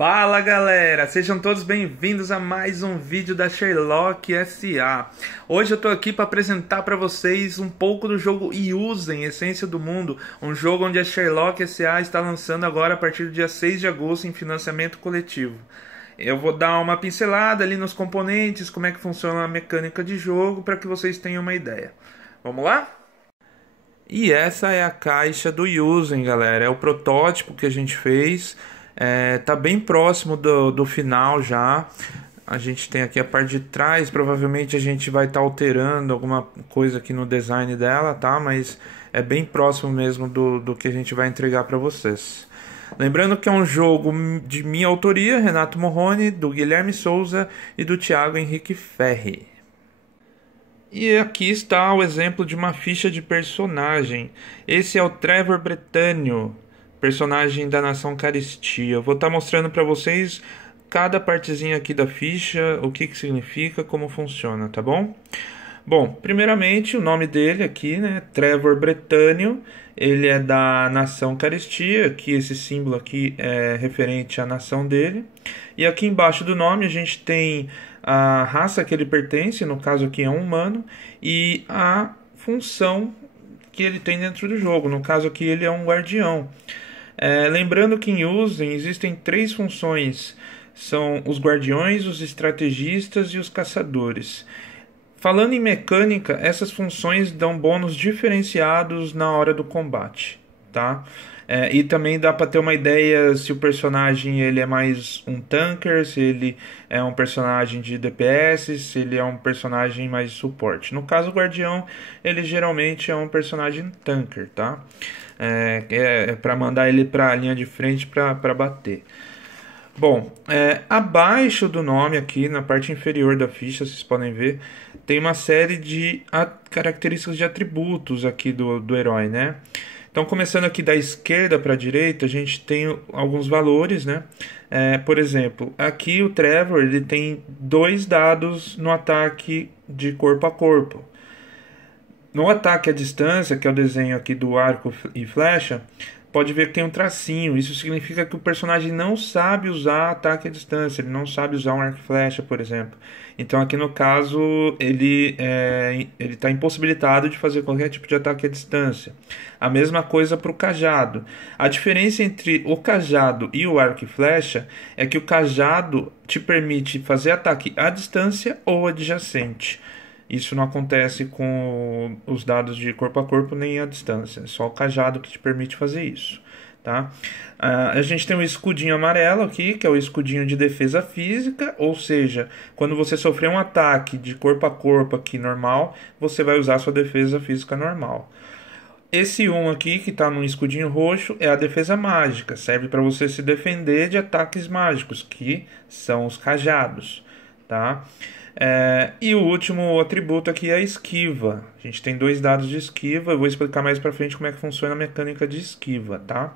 Fala galera, sejam todos bem-vindos a mais um vídeo da Sherlock SA. Hoje eu tô aqui para apresentar para vocês um pouco do jogo Yuzen, Essência do Mundo, um jogo onde a Sherlock SA está lançando agora a partir do dia 6 de agosto em financiamento coletivo. Eu vou dar uma pincelada ali nos componentes, como é que funciona a mecânica de jogo, para que vocês tenham uma ideia. Vamos lá? E essa é a caixa do Yuzen, galera, é o protótipo que a gente fez. Tá bem próximo do final já. A gente tem aqui a parte de trás. Provavelmente a gente vai estar alterando alguma coisa aqui no design dela, tá? Mas é bem próximo mesmo do que a gente vai entregar para vocês. Lembrando que é um jogo de minha autoria, Renato Morrone, do Guilherme Souza e do Thiago Henrique Ferri. E aqui está o exemplo de uma ficha de personagem. Esse é o Trevor Bretânio, personagem da Nação Caristia. Eu vou estar mostrando para vocês cada partezinha aqui da ficha, o que significa, como funciona, tá bom? Bom, primeiramente o nome dele aqui, né, Trevor Bretânio, ele é da Nação Caristia, que esse símbolo aqui é referente à nação dele. E aqui embaixo do nome a gente tem a raça que ele pertence, no caso aqui é um humano, e a função que ele tem dentro do jogo, no caso aqui ele é um guardião. Lembrando que em Yuzen existem três funções, são os guardiões, os estrategistas e os caçadores. Falando em mecânica, essas funções dão bônus diferenciados na hora do combate, tá? E também dá para ter uma ideia se o personagem ele é mais um tanker, se ele é um personagem de DPS, se ele é um personagem mais de suporte. No caso, o guardião, ele geralmente é um personagem tanker, tá? Para mandar ele para a linha de frente para bater. Bom, abaixo do nome aqui, na parte inferior da ficha, vocês podem ver, tem uma série de características de atributos aqui do herói, né? Então, começando aqui da esquerda para a direita, a gente tem alguns valores, né? Por exemplo, aqui o Trevor ele tem 2 dados no ataque de corpo a corpo. No ataque à distância, que é o desenho aqui do arco e flecha, pode ver que tem um tracinho. Isso significa que o personagem não sabe usar ataque à distância, ele não sabe usar um arco e flecha, por exemplo. Então aqui no caso ele está impossibilitado de fazer qualquer tipo de ataque à distância. A mesma coisa para o cajado. A diferença entre o cajado e o arco e flecha é que o cajado te permite fazer ataque à distância ou adjacente. Isso não acontece com os dados de corpo a corpo nem à distância. É só o cajado que te permite fazer isso, tá? A gente tem um escudinho amarelo aqui, que é o escudinho de defesa física. Ou seja, quando você sofrer um ataque de corpo a corpo aqui normal, você vai usar a sua defesa física normal. Esse 1 aqui, que está no escudinho roxo, é a defesa mágica. Serve para você se defender de ataques mágicos, que são os cajados, tá? E o último atributo aqui é a esquiva. A gente tem 2 dados de esquiva. Eu vou explicar mais pra frente como é que funciona a mecânica de esquiva, tá?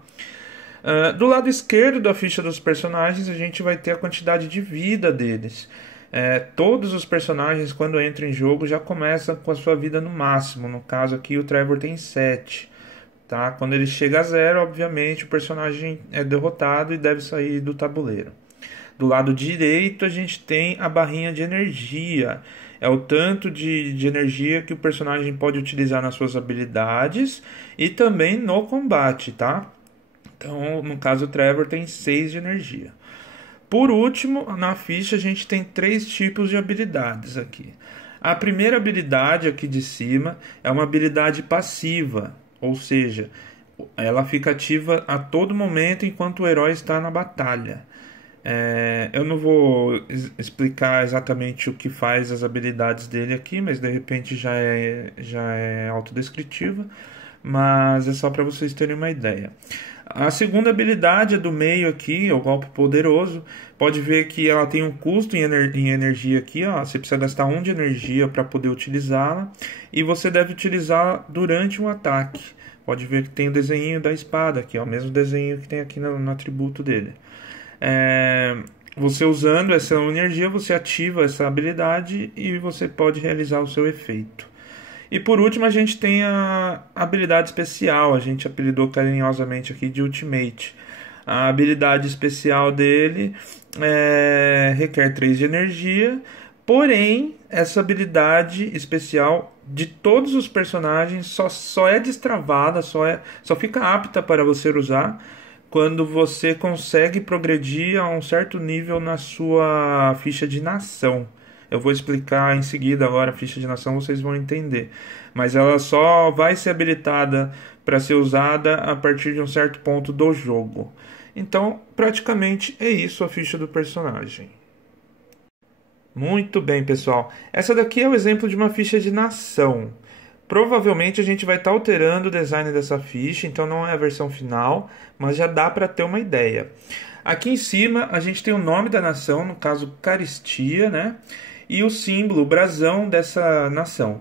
Do lado esquerdo da ficha dos personagens, a gente vai ter a quantidade de vida deles. Todos os personagens, quando entram em jogo, já começam com a sua vida no máximo. No caso aqui, o Trevor tem 7. Tá? Quando ele chega a 0, obviamente, o personagem é derrotado e deve sair do tabuleiro. Do lado direito a gente tem a barrinha de energia. É o tanto de energia que o personagem pode utilizar nas suas habilidades e também no combate, tá? Então, no caso, o Trevor tem 6 de energia. Por último, na ficha a gente tem 3 tipos de habilidades aqui. A primeira habilidade aqui de cima é uma habilidade passiva, ou seja, ela fica ativa a todo momento enquanto o herói está na batalha. Eu não vou explicar exatamente o que faz as habilidades dele aqui, mas de repente já é autodescritiva, mas é só para vocês terem uma ideia. A segunda habilidade é do meio aqui, é o golpe poderoso. Pode ver que ela tem um custo em energia aqui, ó. Você precisa gastar 1 de energia para poder utilizá-la, e você deve utilizá-la durante um ataque. Pode ver que tem o desenho da espada aqui, ó, o mesmo desenho que tem aqui no atributo dele. Você usando essa energia, você ativa essa habilidade e você pode realizar o seu efeito. E por último a gente tem a habilidade especial, a gente apelidou carinhosamente aqui de Ultimate. A habilidade especial dele requer 3 de energia, porém, essa habilidade especial de todos os personagens só é destravada, só fica apta para você usar quando você consegue progredir a um certo nível na sua ficha de nação. Eu vou explicar em seguida agora a ficha de nação, vocês vão entender. Mas ela só vai ser habilitada para ser usada a partir de um certo ponto do jogo. Então, praticamente é isso a ficha do personagem. Muito bem, pessoal. Essa daqui é o exemplo de uma ficha de nação. Provavelmente a gente vai estar alterando o design dessa ficha, então não é a versão final, mas já dá para ter uma ideia. Aqui em cima a gente tem o nome da nação, no caso Caristia, né? E o símbolo, o brasão dessa nação.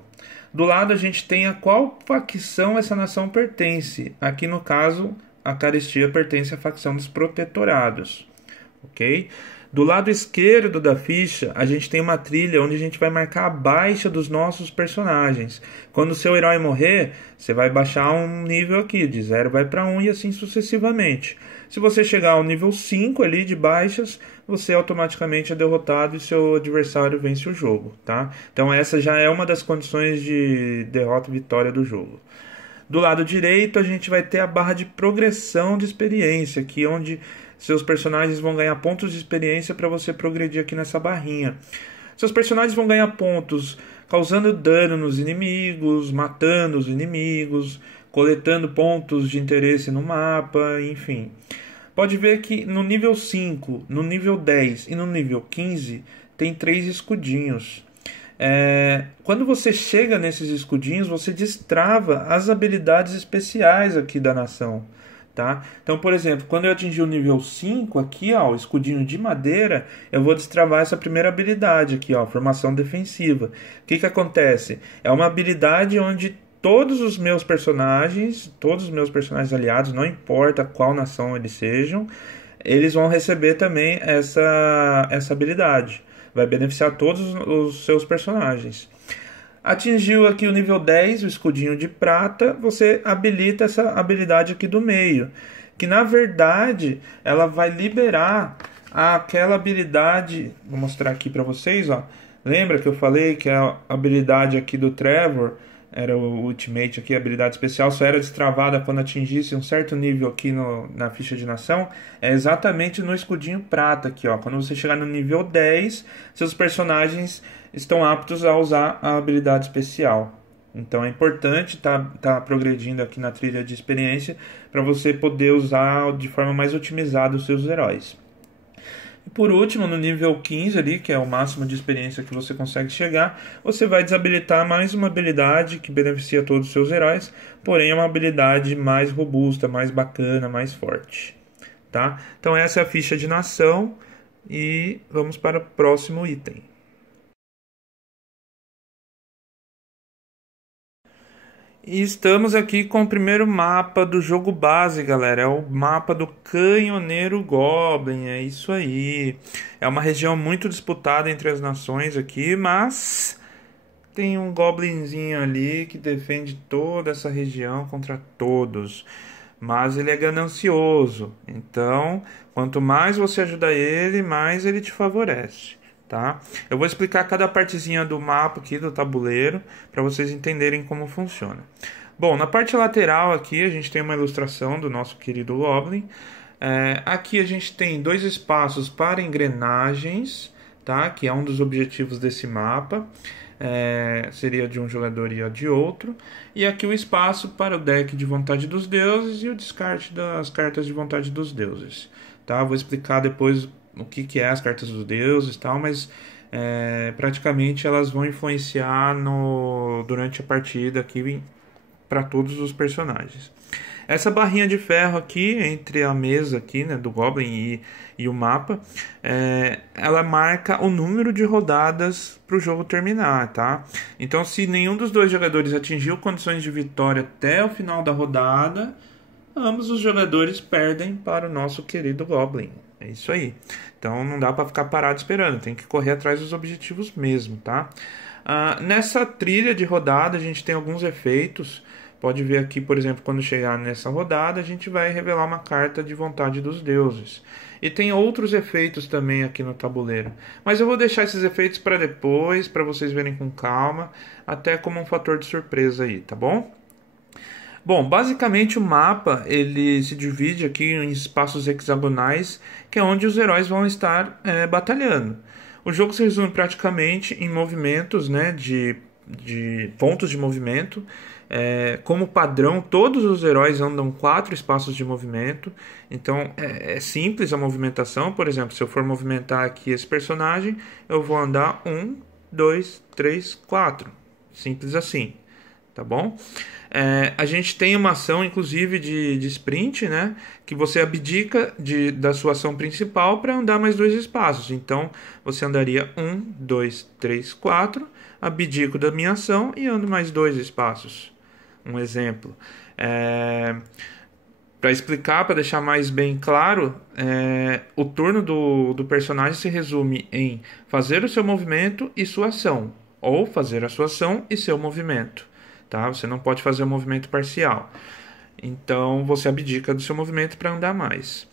Do lado a gente tem a qual facção essa nação pertence. Aqui no caso a Caristia pertence à facção dos Protetorados, ok? Do lado esquerdo da ficha, a gente tem uma trilha onde a gente vai marcar a baixa dos nossos personagens. Quando o seu herói morrer, você vai baixar um nível aqui, de 0 vai para 1 e assim sucessivamente. Se você chegar ao nível 5 ali de baixas, você automaticamente é derrotado e seu adversário vence o jogo, tá? Então essa já é uma das condições de derrota e vitória do jogo. Do lado direito, a gente vai ter a barra de progressão de experiência, aqui onde seus personagens vão ganhar pontos de experiência para você progredir aqui nessa barrinha. Seus personagens vão ganhar pontos causando dano nos inimigos, matando os inimigos, coletando pontos de interesse no mapa, enfim. Pode ver que no nível 5, no nível 10 e no nível 15 tem 3 escudinhos. Quando você chega nesses escudinhos, você destrava as habilidades especiais aqui da nação. Tá? Então, por exemplo, quando eu atingir o nível 5 aqui, ó, o escudinho de madeira, eu vou destravar essa primeira habilidade aqui, ó, formação defensiva. O que acontece? É uma habilidade onde todos os meus personagens aliados, não importa qual nação eles sejam, eles vão receber também essa habilidade. Vai beneficiar todos os seus personagens. Atingiu aqui o nível 10, o escudinho de prata, você habilita essa habilidade aqui do meio, que na verdade ela vai liberar aquela habilidade, vou mostrar aqui para vocês, ó. Lembra que eu falei que a habilidade aqui do Trevor era o Ultimate aqui, a habilidade especial, só era destravada quando atingisse um certo nível aqui na ficha de nação? É exatamente no escudinho prata aqui, ó. Quando você chegar no nível 10, seus personagens estão aptos a usar a habilidade especial. Então é importante tá progredindo aqui na trilha de experiência para você poder usar de forma mais otimizada os seus heróis. E por último, no nível 15 ali, que é o máximo de experiência que você consegue chegar, você vai desabilitar mais uma habilidade que beneficia todos os seus heróis, porém é uma habilidade mais robusta, mais bacana, mais forte. Tá? Então essa é a ficha de nação e vamos para o próximo item. E estamos aqui com o primeiro mapa do jogo base, galera. É o mapa do Canhoneiro Goblin, é isso aí. É uma região muito disputada entre as nações aqui, mas tem um goblinzinho ali que defende toda essa região contra todos. Mas ele é ganancioso, então quanto mais você ajuda ele, mais ele te favorece. Tá? Eu vou explicar cada partezinha do mapa aqui do tabuleiro para vocês entenderem como funciona. Bom, na parte lateral aqui a gente tem uma ilustração do nosso querido Goblin. Aqui a gente tem 2 espaços para engrenagens, tá? Que é um dos objetivos desse mapa. Seria de um jogador e de outro. E aqui o espaço para o deck de Vontade dos Deuses e o descarte das cartas de Vontade dos Deuses. Tá? Vou explicar depois o que é as cartas dos deuses e tal, mas praticamente elas vão influenciar durante a partida aqui para todos os personagens. Essa barrinha de ferro aqui, entre a mesa aqui, né, do Goblin e o mapa, ela marca o número de rodadas para o jogo terminar, tá? Então, se nenhum dos 2 jogadores atingiu condições de vitória até o final da rodada, ambos os jogadores perdem para o nosso querido Goblin. É isso aí. Então não dá para ficar parado esperando, tem que correr atrás dos objetivos mesmo, tá? Nessa trilha de rodada a gente tem alguns efeitos. pode ver aqui, por exemplo, quando chegar nessa rodada, a gente vai revelar uma carta de vontade dos deuses. E tem outros efeitos também aqui no tabuleiro. Mas eu vou deixar esses efeitos para depois, para vocês verem com calma, até como um fator de surpresa aí, tá bom? Bom, basicamente o mapa ele se divide aqui em espaços hexagonais, que é onde os heróis vão estar batalhando. O jogo se resume praticamente em movimentos, né, de pontos de movimento. Como padrão, todos os heróis andam 4 espaços de movimento. Então é simples a movimentação. Por exemplo, se eu for movimentar aqui esse personagem, eu vou andar 1, 2, 3, 4. Simples assim, tá bom? A gente tem uma ação, inclusive, de sprint, né? Que você abdica da sua ação principal para andar mais 2 espaços. Então, você andaria 1, 2, 3, 4, abdico da minha ação e ando mais 2 espaços. Um exemplo. Para explicar, para deixar mais bem claro, o turno do personagem se resume em fazer o seu movimento e sua ação, ou fazer a sua ação e seu movimento. Tá? Você não pode fazer um movimento parcial. Então você abdica do seu movimento para andar mais.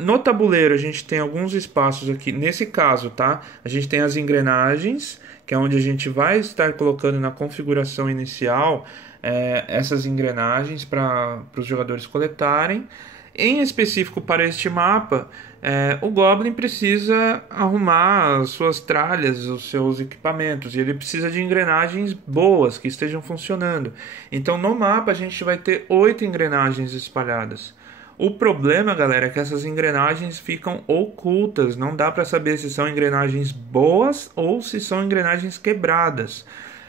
No tabuleiro a gente tem alguns espaços aqui. Nesse caso, tá? A gente tem as engrenagens, que é onde a gente vai estar colocando na configuração inicial essas engrenagens para os jogadores coletarem. Em específico para este mapa, o Goblin precisa arrumar as suas tralhas, os seus equipamentos, e ele precisa de engrenagens boas, que estejam funcionando. Então no mapa a gente vai ter 8 engrenagens espalhadas. O problema, galera, é que essas engrenagens ficam ocultas, não dá para saber se são engrenagens boas ou se são engrenagens quebradas.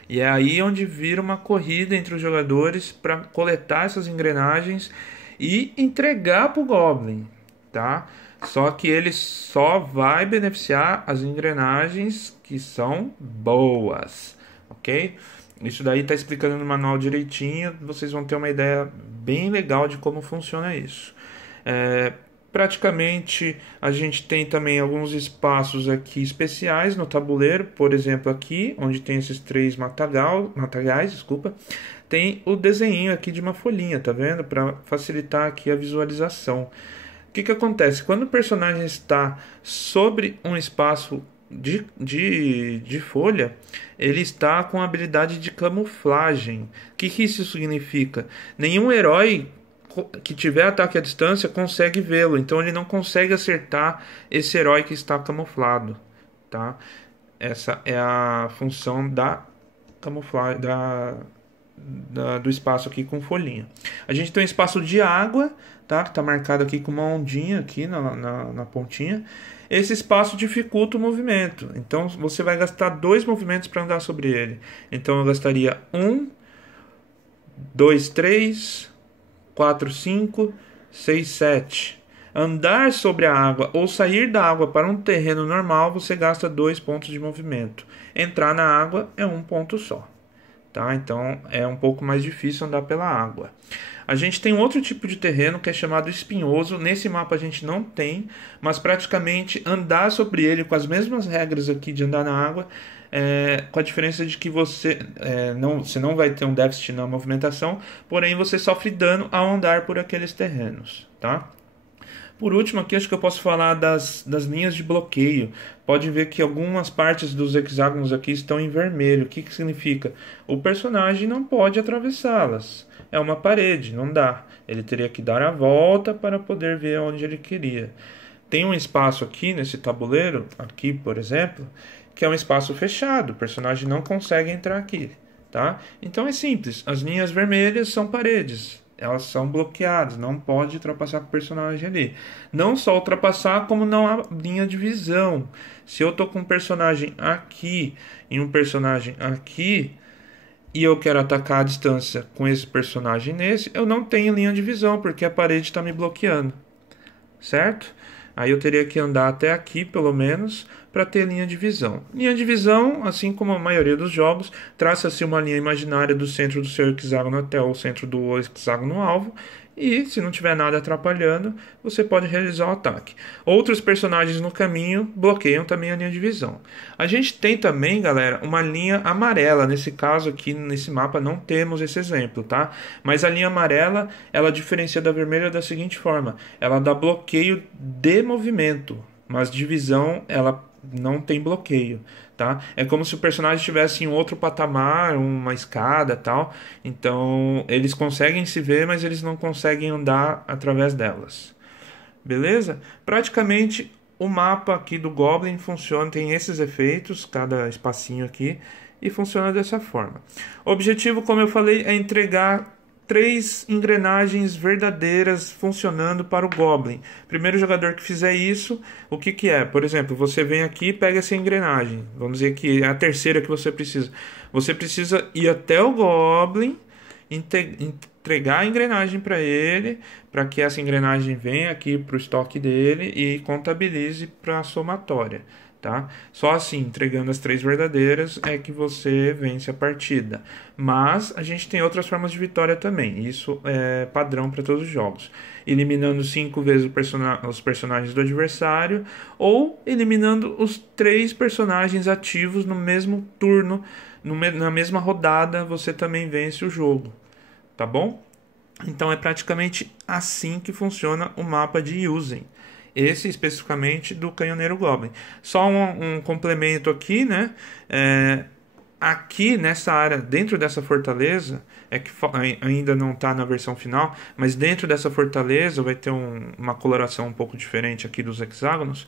E é aí onde vira uma corrida entre os jogadores para coletar essas engrenagens e entregar para o Goblin, tá? Só que ele só vai beneficiar as engrenagens que são boas, ok? Isso daí está explicando no manual direitinho, vocês vão ter uma ideia bem legal de como funciona isso. Praticamente a gente tem também alguns espaços aqui especiais no tabuleiro, por exemplo aqui, onde tem esses 3 matagais, desculpa. Tem o desenho aqui de uma folhinha, tá vendo? Para facilitar aqui a visualização. O que acontece? Quando o personagem está sobre um espaço de folha, ele está com a habilidade de camuflagem. O que isso significa? Nenhum herói que tiver ataque à distância consegue vê-lo, então ele não consegue acertar esse herói que está camuflado, tá? Essa é a função da camuflagem, do espaço aqui com folhinha. A gente tem um espaço de água, tá? Que está marcado aqui com uma ondinha aqui na pontinha. Esse espaço dificulta o movimento, então você vai gastar 2 movimentos para andar sobre ele. Então eu gastaria 1, 2, 3, 4, 5, 6, 7. Andar sobre a água ou sair da água para um terreno normal, você gasta 2 pontos de movimento. Entrar na água é 1 ponto só. Tá? Então é um pouco mais difícil andar pela água. A gente tem outro tipo de terreno que é chamado espinhoso. Nesse mapa a gente não tem, mas praticamente andar sobre ele com as mesmas regras aqui de andar na água, com a diferença de que você não vai ter um déficit na movimentação, porém você sofre dano ao andar por aqueles terrenos. Tá? Por último, aqui acho que eu posso falar das linhas de bloqueio. Pode ver que algumas partes dos hexágonos aqui estão em vermelho. O que significa? O personagem não pode atravessá-las. É uma parede, não dá. Ele teria que dar a volta para poder ver onde ele queria. Tem um espaço aqui nesse tabuleiro, aqui por exemplo, que é um espaço fechado. O personagem não consegue entrar aqui. Tá? Então é simples. As linhas vermelhas são paredes. Elas são bloqueadas, não pode ultrapassar com o personagem ali. Não só ultrapassar, como não há linha de visão. Se eu tô com um personagem aqui e um personagem aqui, e eu quero atacar a distância com esse personagem nesse, eu não tenho linha de visão, porque a parede está me bloqueando. Certo? Aí eu teria que andar até aqui, pelo menos, para ter linha de visão. Linha de visão, assim como a maioria dos jogos, traça-se uma linha imaginária do centro do seu hexágono até o centro do hexágono alvo, e se não tiver nada atrapalhando, você pode realizar o ataque. Outros personagens no caminho bloqueiam também a linha de visão. A gente tem também, galera, uma linha amarela. Nesse caso aqui, nesse mapa, não temos esse exemplo, tá? Mas a linha amarela, ela diferencia da vermelha da seguinte forma: ela dá bloqueio de movimento, mas de visão ela não tem bloqueio, tá? É como se o personagem estivesse em outro patamar, uma escada, tal. Então, eles conseguem se ver, mas eles não conseguem andar através delas. Beleza? Praticamente o mapa aqui do Goblin funciona, tem esses efeitos, cada espacinho aqui, e funciona dessa forma. O objetivo, como eu falei, é entregar 3 engrenagens verdadeiras funcionando para o Goblin. Primeiro jogador que fizer isso, o que que é? Por exemplo, você vem aqui e pega essa engrenagem. Vamos dizer que é a terceira que você precisa. Você precisa ir até o Goblin, entregar a engrenagem para ele, para que essa engrenagem venha aqui para o estoque dele e contabilize para a somatória. Tá? Só assim, entregando as 3 verdadeiras, é que você vence a partida. Mas a gente tem outras formas de vitória também. Isso é padrão para todos os jogos. Eliminando 5 vezes os personagens do adversário, ou eliminando os 3 personagens ativos no mesmo turno, na mesma rodada, você também vence o jogo. Tá bom? Então é praticamente assim que funciona o mapa de Yuzen. Esse especificamente do Canhoneiro Goblin. Só um complemento aqui, né? Aqui nessa área, dentro dessa fortaleza, é que ainda não está na versão final, mas dentro dessa fortaleza vai ter uma coloração um pouco diferente aqui dos hexágonos.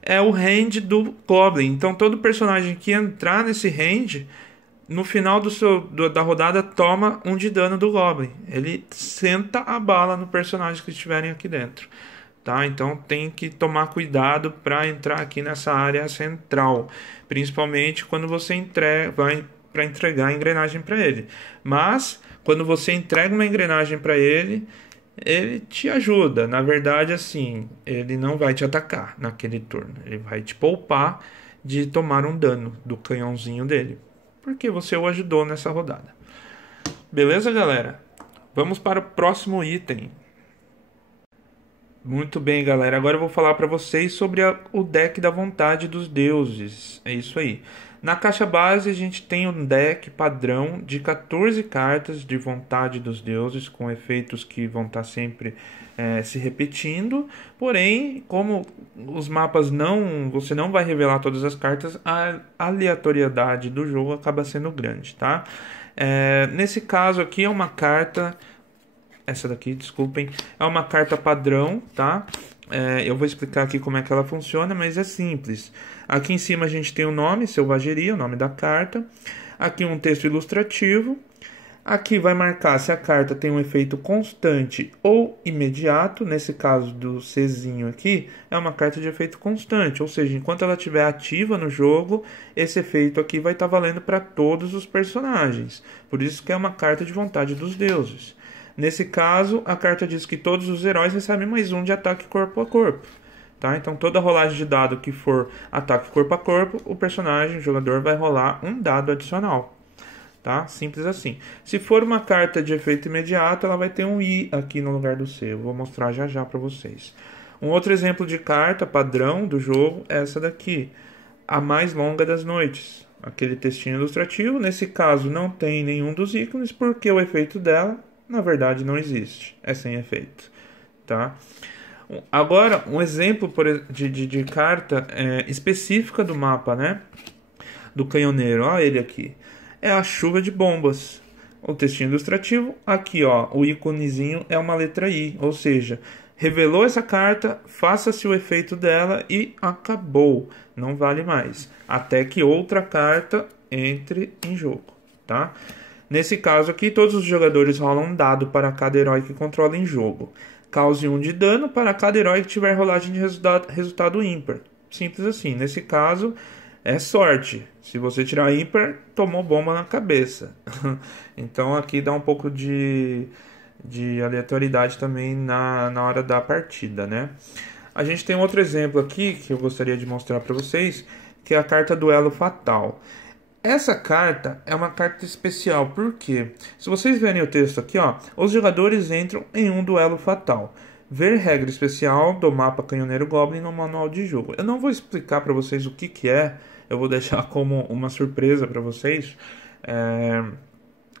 É o range do Goblin. Então todo personagem que entrar nesse range, no final da rodada, toma 1 de dano do Goblin. Ele senta a bala no personagem que estiverem aqui dentro. Tá? Então tem que tomar cuidado para entrar aqui nessa área central, principalmente quando você vai para entregar a engrenagem para ele. Mas quando você entrega uma engrenagem para ele, ele te ajuda. Na verdade, assim, ele não vai te atacar naquele turno. Ele vai te poupar de tomar um dano do canhãozinho dele, porque você o ajudou nessa rodada. Beleza, galera? Vamos para o próximo item. Muito bem, galera. Agora eu vou falar para vocês sobre o deck da Vontade dos Deuses. É isso aí. Na caixa base a gente tem um deck padrão de 14 cartas de Vontade dos Deuses, com efeitos que vão estar sempre se repetindo. Porém, como os mapas você não vai revelar todas as cartas, a aleatoriedade do jogo acaba sendo grande, tá? Nesse caso aqui é uma carta... Essa daqui, desculpem, é uma carta padrão, tá? Eu vou explicar aqui como é que ela funciona, mas é simples. Aqui em cima a gente tem o nome, Selvageria, o nome da carta. Aqui um texto ilustrativo. Aqui vai marcar se a carta tem um efeito constante ou imediato. Nesse caso do Czinho aqui, é uma carta de efeito constante. Ou seja, enquanto ela estiver ativa no jogo, esse efeito aqui vai estar valendo para todos os personagens. Por isso que é uma carta de Vontade dos Deuses. Nesse caso, a carta diz que todos os heróis recebem mais 1 de ataque corpo a corpo. Tá? Então, toda rolagem de dado que for ataque corpo a corpo, o jogador vai rolar um dado adicional. Tá? Simples assim. Se for uma carta de efeito imediato, ela vai ter um I aqui no lugar do C. Eu vou mostrar já já para vocês. Um outro exemplo de carta padrão do jogo é essa daqui. A Mais Longa das Noites. Aquele textinho ilustrativo. Nesse caso, não tem nenhum dos ícones, porque o efeito dela... na verdade não existe, é sem efeito, tá? Agora, um exemplo de carta específica do mapa, né? Do canhoneiro, ó, ele aqui. É a Chuva de Bombas. O textinho ilustrativo, aqui ó, o íconezinho é uma letra I, ou seja, revelou essa carta, faça-se o efeito dela e acabou, não vale mais, até que outra carta entre em jogo, tá? Nesse caso aqui, todos os jogadores rolam um dado para cada herói que controla em jogo. Cause 1 de dano para cada herói que tiver rolagem de resultado ímpar. Simples assim. Nesse caso, é sorte. Se você tirar ímpar, tomou bomba na cabeça. Então aqui dá um pouco de aleatoriedade também na hora da partida, né? A gente tem outro exemplo aqui que eu gostaria de mostrar para vocês, que é a carta Duelo Fatal. Essa carta é uma carta especial, porque se vocês verem o texto aqui, ó, os jogadores entram em um duelo fatal. Ver regra especial do mapa Canhoneiro Goblin no manual de jogo. Eu não vou explicar para vocês o que é, eu vou deixar como uma surpresa para vocês,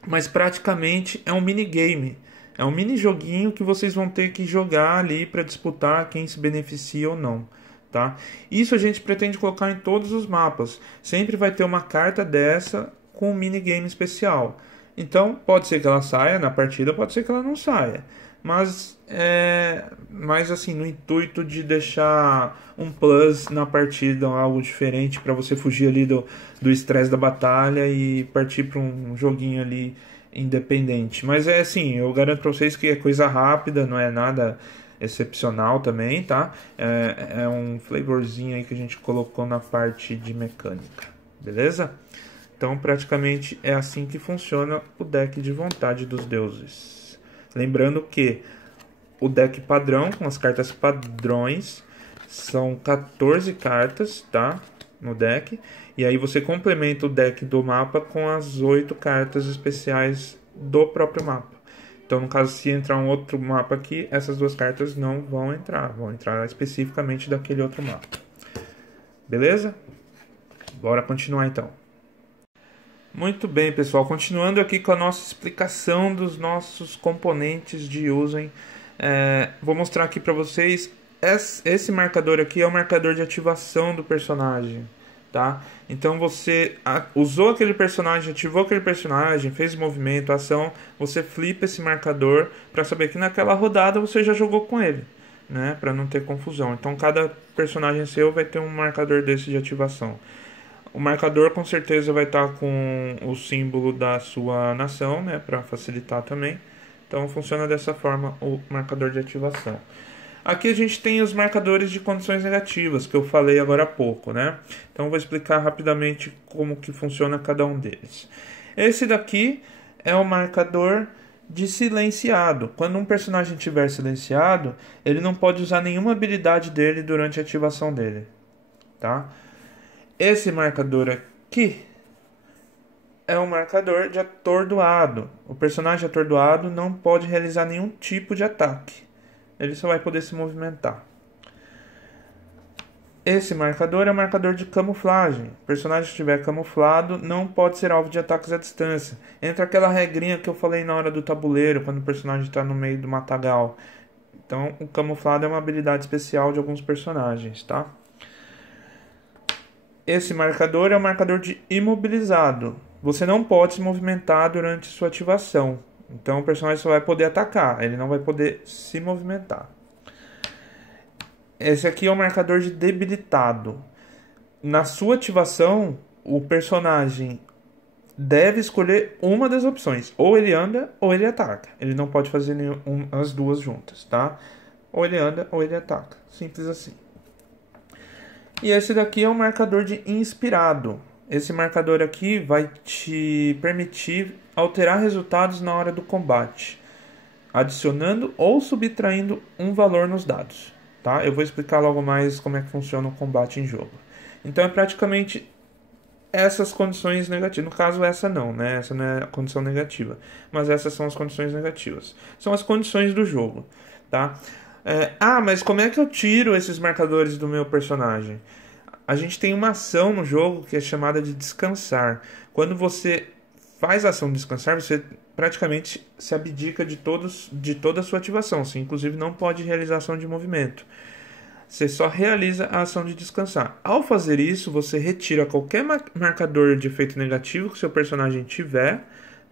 mas praticamente é um minigame. É um mini joguinho que vocês vão ter que jogar ali para disputar quem se beneficia ou não. Tá? Isso a gente pretende colocar em todos os mapas. Sempre vai ter uma carta dessa com um minigame especial. Então, pode ser que ela saia na partida, pode ser que ela não saia. Mas assim, no intuito de deixar um plus na partida, algo diferente para você fugir ali do estresse da batalha e partir para um joguinho ali independente. Mas é assim, eu garanto para vocês que é coisa rápida, não é nada excepcional também, tá? É um flavorzinho aí que a gente colocou na parte de mecânica, beleza? Então praticamente é assim que funciona o deck de Vontade dos Deuses. Lembrando que o deck padrão, com as cartas padrões, são 14 cartas, tá? No deck. E aí você complementa o deck do mapa com as 8 cartas especiais do próprio mapa. Então, no caso, se entrar um outro mapa aqui, essas duas cartas não vão entrar especificamente daquele outro mapa. Beleza? Bora continuar então. Muito bem, pessoal. Continuando aqui com a nossa explicação dos nossos componentes de Yuuzhan. Vou mostrar aqui para vocês. Esse marcador aqui é o marcador de ativação do personagem. Tá? Então você usou aquele personagem, ativou aquele personagem, fez movimento, ação, você flipa esse marcador para saber que naquela rodada você já jogou com ele, né? Para não ter confusão. Então cada personagem seu vai ter um marcador desse de ativação. O marcador com certeza vai estar com o símbolo da sua nação, né? Para facilitar também. Então funciona dessa forma o marcador de ativação. Aqui a gente tem os marcadores de condições negativas, que eu falei agora há pouco, né? Então eu vou explicar rapidamente como que funciona cada um deles. Esse daqui é o marcador de silenciado. Quando um personagem estiver silenciado, ele não pode usar nenhuma habilidade dele durante a ativação dele, tá? Esse marcador aqui é um marcador de atordoado. O personagem atordoado não pode realizar nenhum tipo de ataque. Ele só vai poder se movimentar. Esse marcador é o marcador de camuflagem. O personagem que estiver camuflado não pode ser alvo de ataques à distância. Entra aquela regrinha que eu falei na hora do tabuleiro, quando o personagem está no meio do matagal. Então, o camuflado é uma habilidade especial de alguns personagens, tá? Esse marcador é o marcador de imobilizado. Você não pode se movimentar durante sua ativação. Então o personagem só vai poder atacar, ele não vai poder se movimentar. Esse aqui é o marcador de debilitado. Na sua ativação, o personagem deve escolher uma das opções. Ou ele anda ou ele ataca. Ele não pode fazer as duas juntas, tá? Ou ele anda ou ele ataca. Simples assim. E esse daqui é o marcador de inspirado. Esse marcador aqui vai te permitir alterar resultados na hora do combate, adicionando ou subtraindo um valor nos dados, tá? Eu vou explicar logo mais como é que funciona o combate em jogo. Então é praticamente essas condições negativas. No caso essa não, né? Essa não é a condição negativa, mas essas são as condições negativas. São as condições do jogo, tá? Mas como é que eu tiro esses marcadores do meu personagem? A gente tem uma ação no jogo que é chamada de descansar. Quando você faz a ação de descansar, você praticamente se abdica de toda a sua ativação. Você inclusive não pode realizar ação de movimento. Você só realiza a ação de descansar. Ao fazer isso, você retira qualquer marcador de efeito negativo que seu personagem tiver,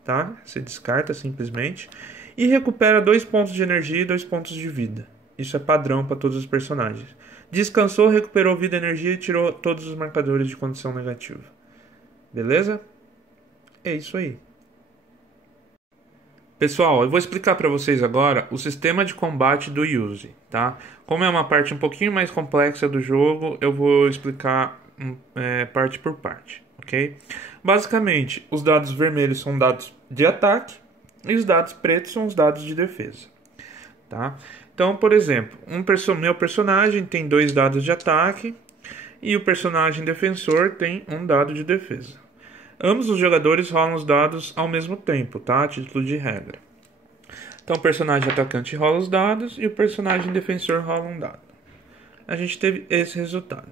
tá? Você descarta simplesmente e recupera 2 pontos de energia e 2 pontos de vida. Isso é padrão para todos os personagens. Descansou, recuperou vida e energia e tirou todos os marcadores de condição negativa. Beleza? É isso aí. Pessoal, eu vou explicar para vocês agora o sistema de combate do Yuuzhan, tá? Como é uma parte um pouquinho mais complexa do jogo, eu vou explicar parte por parte, ok? Basicamente, os dados vermelhos são dados de ataque e os dados pretos são os dados de defesa, tá? Então, por exemplo, meu personagem tem 2 dados de ataque e o personagem defensor tem 1 dado de defesa. Ambos os jogadores rolam os dados ao mesmo tempo, tá? A título de regra. Então o personagem atacante rola os dados e o personagem defensor rola um dado. A gente teve esse resultado.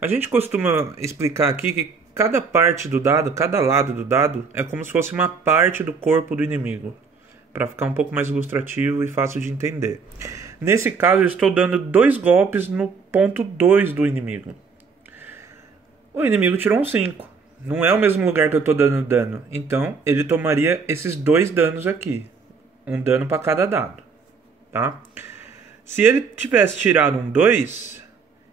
A gente costuma explicar aqui que cada parte do dado, cada lado do dado, é como se fosse uma parte do corpo do inimigo, para ficar um pouco mais ilustrativo e fácil de entender. Nesse caso, eu estou dando 2 golpes no ponto 2 do inimigo. O inimigo tirou um 5. Não é o mesmo lugar que eu estou dando dano. Então, ele tomaria esses 2 danos aqui. Um dano para cada dado. Tá? Se ele tivesse tirado um 2,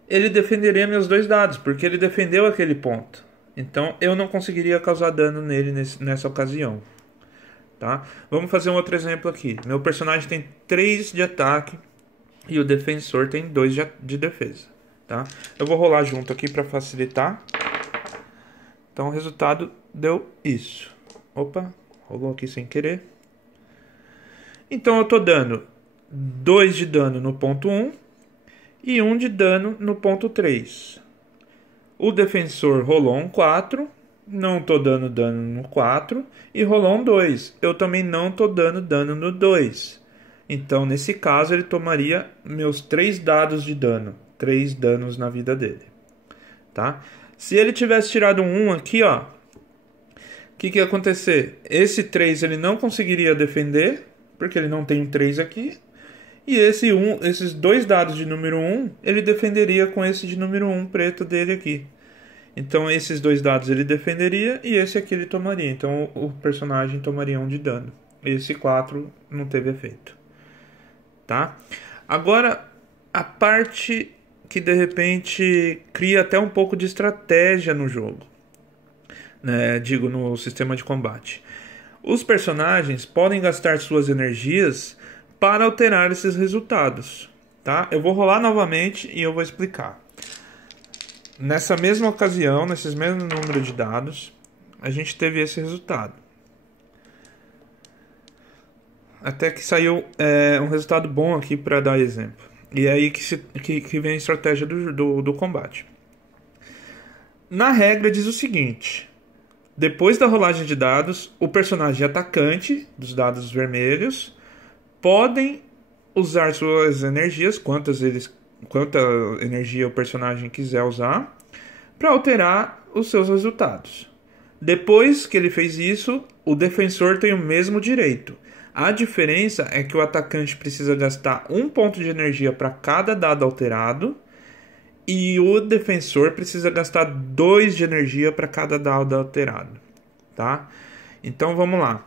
ele defenderia meus 2 dados, porque ele defendeu aquele ponto. Então, eu não conseguiria causar dano nele nessa ocasião. Tá? Vamos fazer um outro exemplo aqui. Meu personagem tem 3 de ataque e o defensor tem 2 de defesa. Tá? Eu vou rolar junto aqui para facilitar. Então o resultado deu isso. Opa, rolou aqui sem querer. Então eu estou dando 2 de dano no ponto 1 e 1 de dano no ponto 3. O defensor rolou um 4. Não estou dando dano no 4 e rolou um 2. Eu também não estou dando dano no 2. Então, nesse caso, ele tomaria meus 3 dados de dano. 3 danos na vida dele. Tá? Se ele tivesse tirado um 1 aqui, ó, o que ia acontecer? Esse 3 ele não conseguiria defender, porque ele não tem um 3 aqui. E esses 2 dados de número 1, ele defenderia com esse de número 1 preto dele aqui. Então esses 2 dados ele defenderia e esse aqui ele tomaria. Então o personagem tomaria 1 de dano. Esse 4 não teve efeito. Tá? Agora a parte que de repente cria até um pouco de estratégia no jogo. Né? Digo, no sistema de combate. Os personagens podem gastar suas energias para alterar esses resultados. Tá? Eu vou rolar novamente e eu vou explicar. Nessa mesma ocasião, nesses mesmos números de dados, a gente teve esse resultado. Até que saiu um resultado bom aqui para dar exemplo. E é aí que vem a estratégia do combate. Na regra diz o seguinte: depois da rolagem de dados, o personagem atacante dos dados vermelhos podem usar suas energias, quanta energia o personagem quiser usar, para alterar os seus resultados. Depois que ele fez isso, o defensor tem o mesmo direito. A diferença é que o atacante precisa gastar 1 ponto de energia para cada dado alterado e o defensor precisa gastar 2 de energia para cada dado alterado. Tá? Então vamos lá.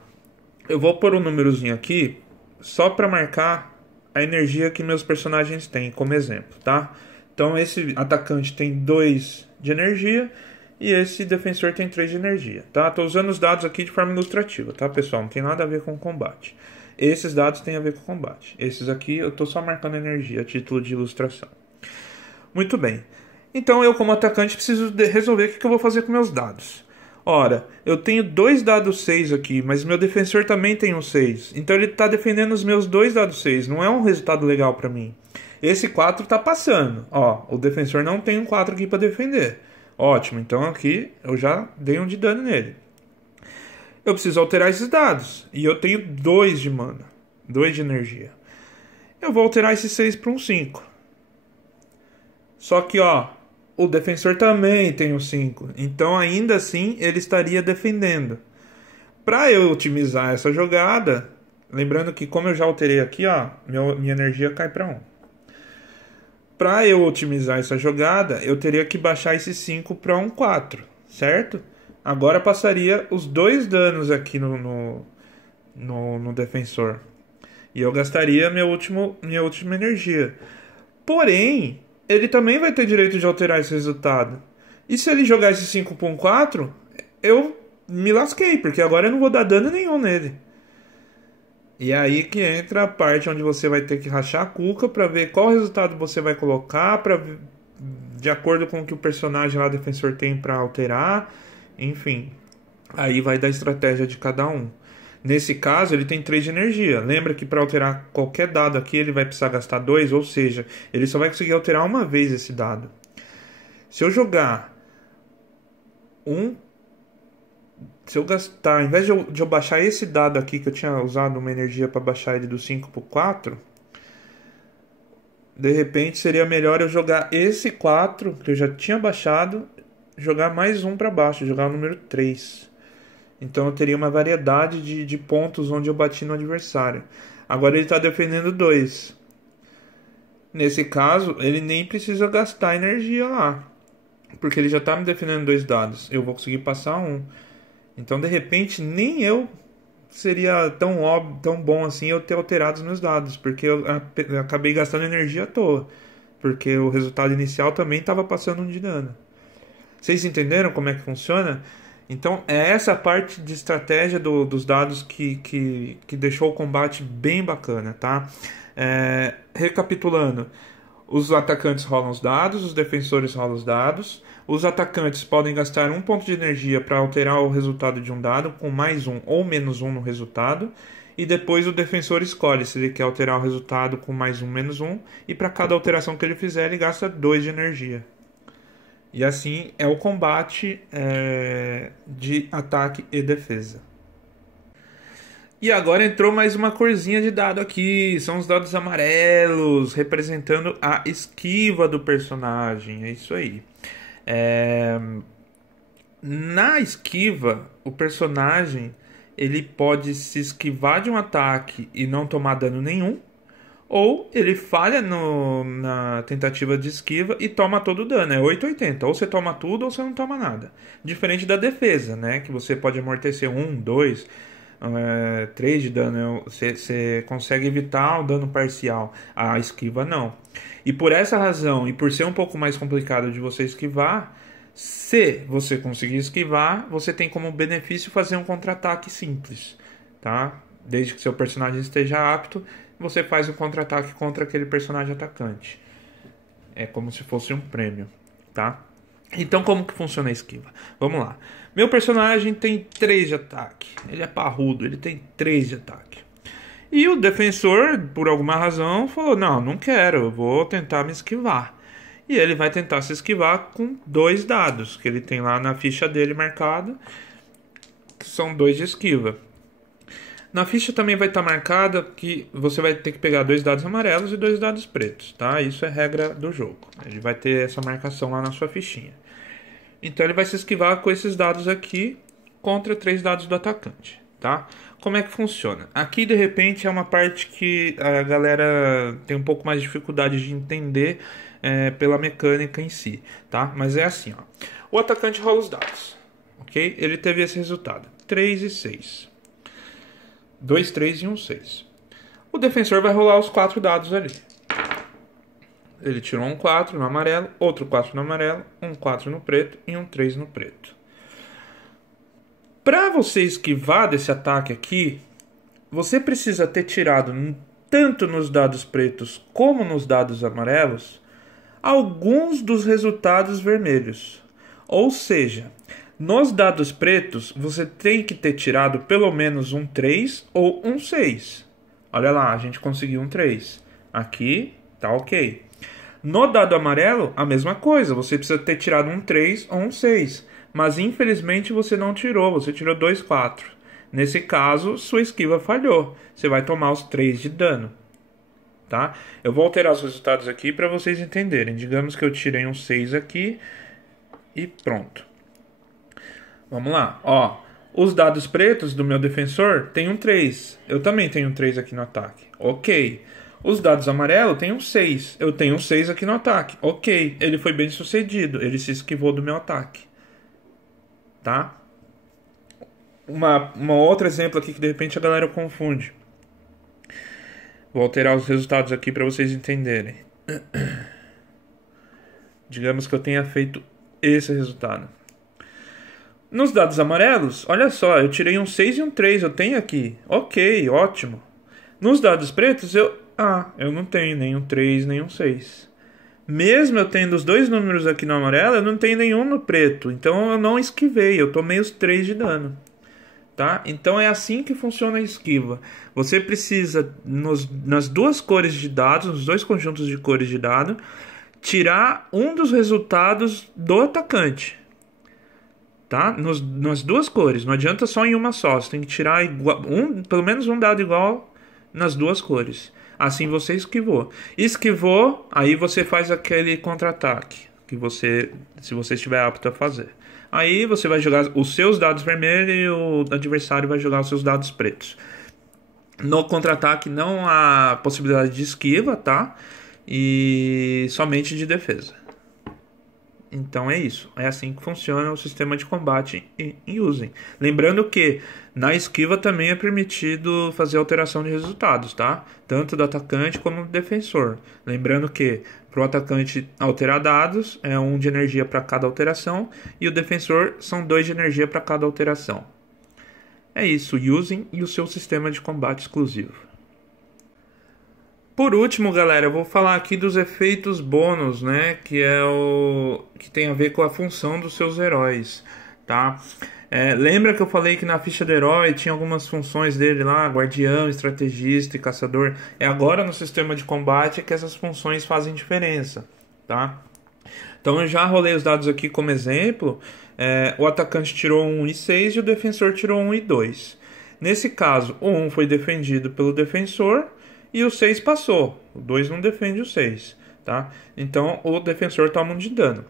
Eu vou pôr um númerozinho aqui só para marcar a energia que meus personagens têm como exemplo, tá? Então esse atacante tem 2 de energia e esse defensor tem 3 de energia, tá? Tô usando os dados aqui de forma ilustrativa, tá, pessoal? Não tem nada a ver com combate. Esses dados têm a ver com combate. Esses aqui eu tô só marcando energia a título de ilustração. Muito bem. Então eu, como atacante, preciso resolver o que eu vou fazer com meus dados. Ora, eu tenho 2 dados 6 aqui, mas meu defensor também tem um 6. Então ele está defendendo os meus 2 dados 6. Não é um resultado legal para mim. Esse 4 está passando. Ó, o defensor não tem um 4 aqui para defender. Ótimo, então aqui eu já dei 1 de dano nele. Eu preciso alterar esses dados. E eu tenho 2 de mana. 2 de energia. Eu vou alterar esse 6 para um 5. Só que, ó, o defensor também tem um 5. Então, ainda assim, ele estaria defendendo. Para eu otimizar essa jogada, lembrando que como eu já alterei aqui, ó, minha energia cai para 1. Para eu otimizar essa jogada, eu teria que baixar esse 5 para um 4, certo? Agora passaria os 2 danos aqui no defensor. E eu gastaria minha última energia. Porém, ele também vai ter direito de alterar esse resultado. E se ele jogar esse 5 para um 4, eu me lasquei, porque agora eu não vou dar dano nenhum nele. E é aí que entra a parte onde você vai ter que rachar a cuca para ver qual resultado você vai colocar, de acordo com o que o personagem lá defensor tem para alterar. Enfim, aí vai da estratégia de cada um. Nesse caso, ele tem 3 de energia. Lembra que para alterar qualquer dado aqui, ele vai precisar gastar 2, ou seja, ele só vai conseguir alterar uma vez esse dado. Se eu jogar Se eu gastar, ao invés de eu baixar esse dado aqui, que eu tinha usado uma energia para baixar ele do 5 para o 4, de repente seria melhor eu jogar esse 4, que eu já tinha baixado, jogar mais um para baixo, jogar o número 3. Então eu teria uma variedade de pontos onde eu bati no adversário. Agora ele está defendendo 2. Nesse caso, ele nem precisa gastar energia lá, porque ele já está me defendendo 2 dados. Eu vou conseguir passar 1. Então, de repente, nem eu seria tão óbvio, tão bom assim eu ter alterado os meus dados, porque eu acabei gastando energia à toa, porque o resultado inicial também estava passando 1 de dano. Vocês entenderam como é que funciona? Então, é essa parte de estratégia dos dados que deixou o combate bem bacana, tá? Recapitulando, os atacantes rolam os dados, os defensores rolam os dados. Os atacantes podem gastar 1 ponto de energia para alterar o resultado de um dado, com mais 1 ou menos 1 no resultado. E depois o defensor escolhe se ele quer alterar o resultado com mais 1, menos 1. E para cada alteração que ele fizer, ele gasta 2 de energia. E assim é o combate de ataque e defesa. E agora entrou mais uma corzinha de dado aqui. São os dados amarelos, representando a esquiva do personagem. É isso aí. Na esquiva, o personagem ele pode se esquivar de um ataque e não tomar dano nenhum, ou ele falha na tentativa de esquiva e toma todo o dano. É 880, ou você toma tudo ou você não toma nada. Diferente da defesa, né? Que você pode amortecer 1, 2, 3 de dano. Você consegue evitar o dano parcial. A esquiva não. E por essa razão, e por ser um pouco mais complicado de você esquivar, se você conseguir esquivar, você tem como benefício fazer um contra-ataque simples, tá? Desde que seu personagem esteja apto, você faz um contra-ataque contra aquele personagem atacante. É como se fosse um prêmio, tá? Então, como que funciona a esquiva? Vamos lá. Meu personagem tem 3 de ataque. Ele é parrudo, ele tem 3 de ataque. E o defensor, por alguma razão, falou: não quero, eu vou tentar me esquivar. E ele vai tentar se esquivar com 2 dados, que ele tem lá na ficha dele marcado, que são 2 de esquiva. Na ficha também vai estar marcada que você vai ter que pegar 2 dados amarelos e 2 dados pretos, tá? Isso é regra do jogo. Ele vai ter essa marcação lá na sua fichinha. Então ele vai se esquivar com esses dados aqui contra 3 dados do atacante, tá? Como é que funciona? Aqui, de repente, é uma parte que a galera tem um pouco mais de dificuldade de entender pela mecânica em si, tá? Mas é assim, ó. O atacante rola os dados, ok? Ele teve esse resultado, 3 e 6. 2, 3 e 1, 6. O defensor vai rolar os 4 dados ali. Ele tirou um 4 no amarelo, outro 4 no amarelo, um 4 no preto e um 3 no preto. Para você esquivar desse ataque aqui, você precisa ter tirado, tanto nos dados pretos como nos dados amarelos, alguns dos resultados vermelhos. Ou seja, nos dados pretos, você tem que ter tirado pelo menos um 3 ou um 6. Olha lá, a gente conseguiu um 3. Aqui tá ok. No dado amarelo, a mesma coisa. Você precisa ter tirado um 3 ou um 6. Mas infelizmente você não tirou. Você tirou 2, 4. Nesse caso, sua esquiva falhou. Você vai tomar os 3 de dano. Tá? Eu vou alterar os resultados aqui para vocês entenderem. Digamos que eu tirei um 6 aqui. E pronto. Vamos lá. Ó, os dados pretos do meu defensor tem um 3. Eu também tenho um 3 aqui no ataque. Ok. Os dados amarelos tem um 6. Eu tenho um 6 aqui no ataque. Ok. Ele foi bem sucedido. Ele se esquivou do meu ataque. Tá? Um outro exemplo aqui que de repente a galera confunde. Vou alterar os resultados aqui para vocês entenderem. Digamos que eu tenha feito esse resultado. Nos dados amarelos, olha só, eu tirei um 6 e um 3, eu tenho aqui. Ok, ótimo. Nos dados pretos, eu não tenho nenhum 3, nenhum 6. Mesmo eu tendo os 2 números aqui no amarelo, eu não tenho nenhum no preto. Então eu não esquivei, eu tomei os 3 de dano. Tá? Então é assim que funciona a esquiva. Você precisa, nas 2 cores de dados, nos 2 conjuntos de cores de dado, tirar um dos resultados do atacante. tá? Nas duas cores. Não adianta só em uma só. Você tem que tirar pelo menos um dado igual nas duas cores. Assim você esquivou. Esquivou, aí você faz aquele contra-ataque se você estiver apto a fazer. Aí você vai jogar os seus dados vermelhos e o adversário vai jogar os seus dados pretos. No contra-ataque não há possibilidade de esquiva, tá? E somente de defesa. Então é isso. É assim que funciona o sistema de combate em Usem. Lembrando que na esquiva também é permitido fazer alteração de resultados, tá? Tanto do atacante como do defensor. Lembrando que para o atacante alterar dados é 1 de energia para cada alteração e o defensor são 2 de energia para cada alteração. É isso, Usem e o seu sistema de combate exclusivo. Por último, galera, eu vou falar aqui dos efeitos bônus, né? Que é o que tem a ver com a função dos seus heróis, tá? Lembra que eu falei que na ficha do herói tinha algumas funções dele lá, guardião, estrategista e caçador? É agora no sistema de combate que essas funções fazem diferença, tá? Então eu já rolei os dados aqui como exemplo. O atacante tirou 1 e 6 e o defensor tirou 1 e 2. Nesse caso, o 1 foi defendido pelo defensor e o 6 passou. O 2 não defende o 6, tá? Então o defensor toma 1 de dano.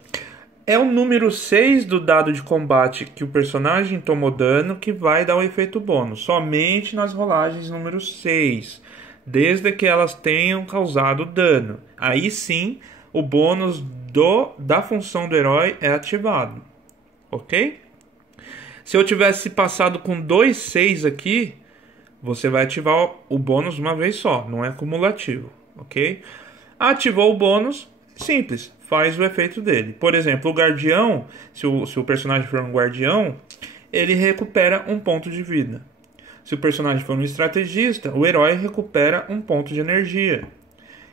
É o número 6 do dado de combate que o personagem tomou dano que vai dar o efeito bônus. Somente nas rolagens número 6. Desde que elas tenham causado dano. Aí sim, o bônus da função do herói é ativado. Ok? Se eu tivesse passado com 2 6 aqui, você vai ativar o bônus uma vez só, não é cumulativo, ok? Ativou o bônus, simples, faz o efeito dele. Por exemplo, o guardião, se o personagem for um guardião, ele recupera 1 ponto de vida. Se o personagem for um estrategista, o herói recupera 1 ponto de energia.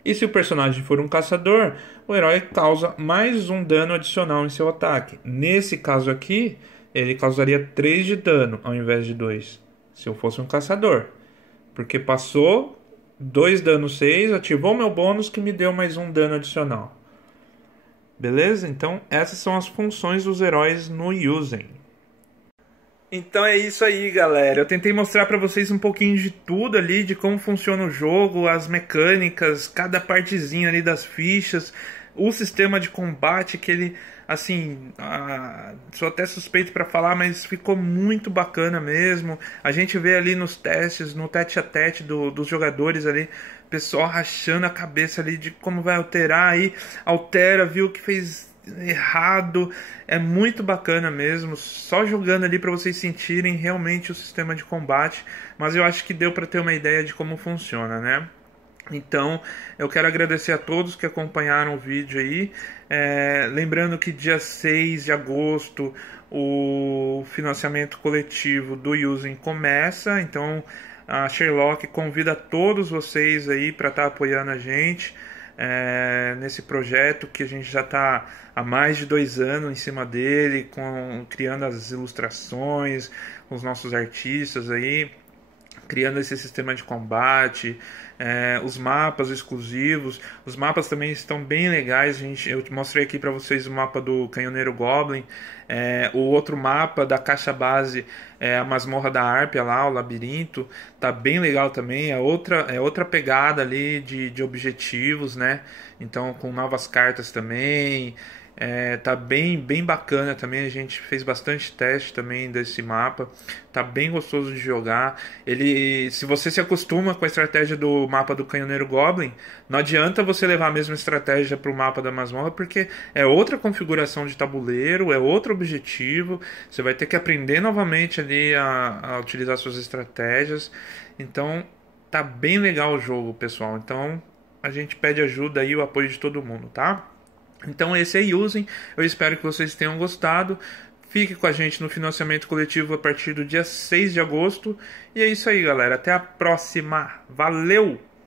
E se o personagem for um caçador, o herói causa mais 1 dano adicional em seu ataque. Nesse caso aqui, ele causaria 3 de dano ao invés de 2. Se eu fosse um caçador. Porque passou 2 danos 6, ativou meu bônus que me deu mais 1 dano adicional. Beleza? Então essas são as funções dos heróis no Usem. Então é isso aí, galera. Eu tentei mostrar pra vocês um pouquinho de tudo ali, de como funciona o jogo, as mecânicas, cada partezinha ali das fichas, o sistema de combate que ele, assim, sou até suspeito pra falar, mas ficou muito bacana mesmo. A gente vê ali nos testes, no tete-a-tete dos jogadores ali, pessoal rachando a cabeça ali de como vai alterar, aí altera, viu o que fez errado. É muito bacana mesmo, só jogando ali para vocês sentirem realmente o sistema de combate, mas eu acho que deu para ter uma ideia de como funciona, né? Então eu quero agradecer a todos que acompanharam o vídeo aí, lembrando que dia 6 de agosto o financiamento coletivo do Usem começa, então a Sherlock convida todos vocês aí para estar apoiando a gente nesse projeto que a gente já está há mais de 2 anos em cima dele, criando as ilustrações, com os nossos artistas aí, criando esse sistema de combate, os mapas exclusivos. Os mapas também estão bem legais. Eu mostrei aqui para vocês o mapa do Canhoneiro Goblin. O outro mapa da caixa base é a Masmorra da Árpia lá, o Labirinto. Tá bem legal também. É outra pegada ali de objetivos, né? Então com novas cartas também. Tá bem bacana também. A gente fez bastante teste também desse mapa. Tá bem gostoso de jogar. Se você se acostuma com a estratégia do mapa do Canhoneiro Goblin, não adianta você levar a mesma estratégia para o mapa da Masmorra, porque é outra configuração de tabuleiro, é outro objetivo. Você vai ter que aprender novamente ali a utilizar suas estratégias. Então tá bem legal o jogo, pessoal. Então a gente pede ajuda aí, o apoio de todo mundo, tá? Então esse é Usem, eu espero que vocês tenham gostado. Fique com a gente no financiamento coletivo a partir do dia 6 de agosto. E é isso aí, galera, até a próxima, valeu!